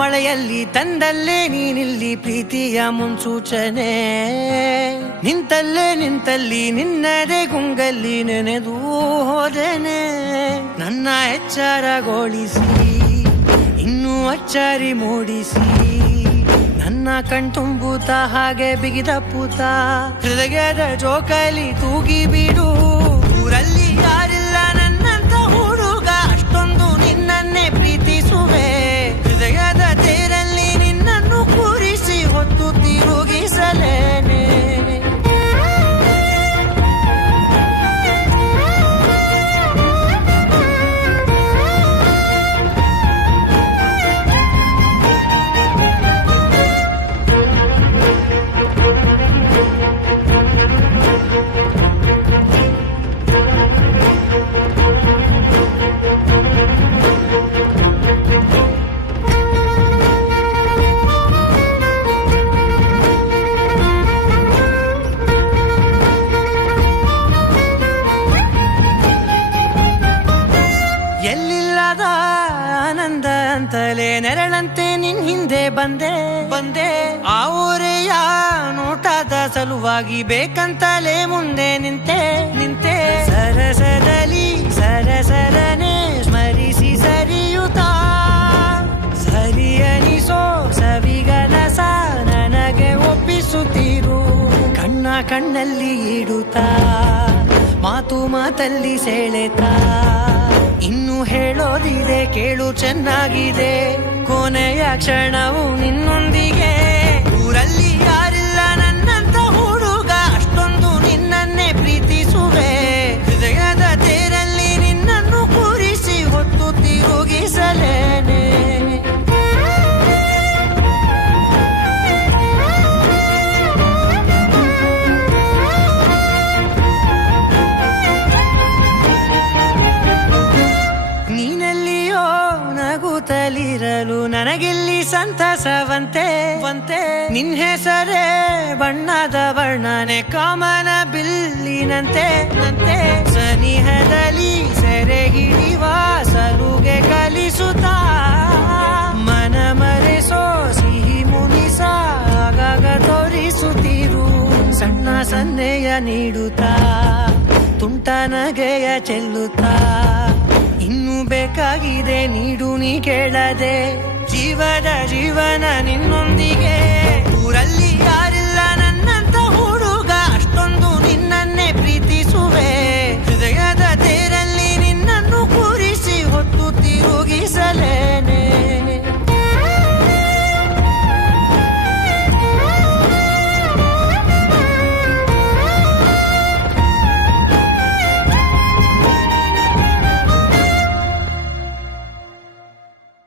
ಮಳೆಯಲ್ಲಿ ತಂದಲ್ಲೇ ನೀನಿಲ್ಲಿ ಪ್ರೀತಿಯ ಮುನ್ಸೂಚನೆ. ನಿಂತಲ್ಲಿ ನಿನ್ನದೇ ಗುಂಗಲ್ಲಿ ನೆನೆದು ಹೋದೆನೆ. ನನ್ನ ಎಚ್ಚರಗೊಳಿಸಿ ಇನ್ನೂ ಅಚ್ಚರಿ ಮೂಡಿಸಿ ನನ್ನ ಕಣ್ತುಂಬುತ್ತ ಹಾಗೆ ಬಿಗಿದಪ್ಪುತ್ತ ಹೃದಯದ ಜೋಕಾಲಿ ತೂಗಿ ಬಿಡು. ಊರಲ್ಲಿ ಯಾರಿಲ್ಲ ನನ್ನಂತ ಹುಡುಗ, ಅಷ್ಟೊಂದು ನಿನ್ನನ್ನೇ ಪ್ರೀತಿಸುವೆ. ಹೃದಯದ ತೇರಲ್ಲಿ ನಿನ್ನನ್ನು ಕೂರಿಸಿ ಹೊತ್ತು ತಿರುಗಿಸಲೇನೆ. ಎಲ್ಲಿಲ್ಲದ ಆನಂದ ಅಂತಲೇ ನೆರಳಂತೆ ನಿನ್ ಹಿಂದೆ ಬಂದೆ. ಆ ಊರೆಯ ನೋಟದ ಸಲುವಾಗಿ ಬೇಕಂತಲೇ ಮುಂದೆ ನಿಂತೆ. ಸರಸದಲ್ಲಿ ಸರಸರನೆ ಸ್ಮರಿಸಿ ಸರಿಯುತ್ತಾ ಸರಿ ಅನಿಸೋ ಸವಿಗನಸ ನನಗೆ ಒಪ್ಪಿಸುತ್ತೀರು. ಕಣ್ಣಲ್ಲಿ ಇಡುತ್ತಾ ಮಾತಲ್ಲಿ ಸೆಳೆತಾ ಇನ್ನು ಹೇಳೋದಿದೆ ಕೇಳು ಚೆನ್ನಾಗಿದೆ. ಕೊನೆಯ ಕ್ಷಣವು ನಿನ್ನೊಂದಿಗೆ. ಊರಲ್ಲಿ ಯಾರಿಲ್ಲ ನನ್ನಂತ ಹುಡುಗ, ಅಷ್ಟೊಂದು ನಿನ್ನನ್ನೇ ಪ್ರೀತಿಸುವೆ. ಹೃದಯದ ತೇರಲ್ಲಿ ನಿನ್ನನ್ನು ಕೂರಿಸಿ ಹೊತ್ತು ತಿರುಗಿಸಲೇನೆ. ನೀನೆಲ್ಲಿಯೋ ನಗುತ್ತಲಿರಲು ನನಗಿಲ್ಲಿ ಸಂತಸವಂತೆ. ನಿನ್ ಹೆಸರೇ ಬಣ್ಣದ ವರ್ಣನೆ ಕಾಮನ ಬಿಲ್ಲಿನಂತೆ. ಸನಿಹದಲ್ಲಿ ಸೆರೆ ಹಿಡಿಯುವ ಸಲುಗೆ ಕಲಿಸುತ್ತಾ ಮನ ಮರೆಸೋ ಸಿಹಿ ಮುನಿಸ ಆಗಾಗ ತೋರಿಸುತ್ತಿರು. ಸಣ್ಣ ಸನ್ನೆಯ ನೀಡುತ್ತಾ ತುಂಟ ನಗೆಯ ಚೆಲ್ಲುತ್ತಾ ಇನ್ನು ಬೇಕಾಗಿದೆ ನೀಡು ನೀ ಕೇಳದೆ. ಜೀವನ ನಿನ್ನೊಂದಿಗೆ.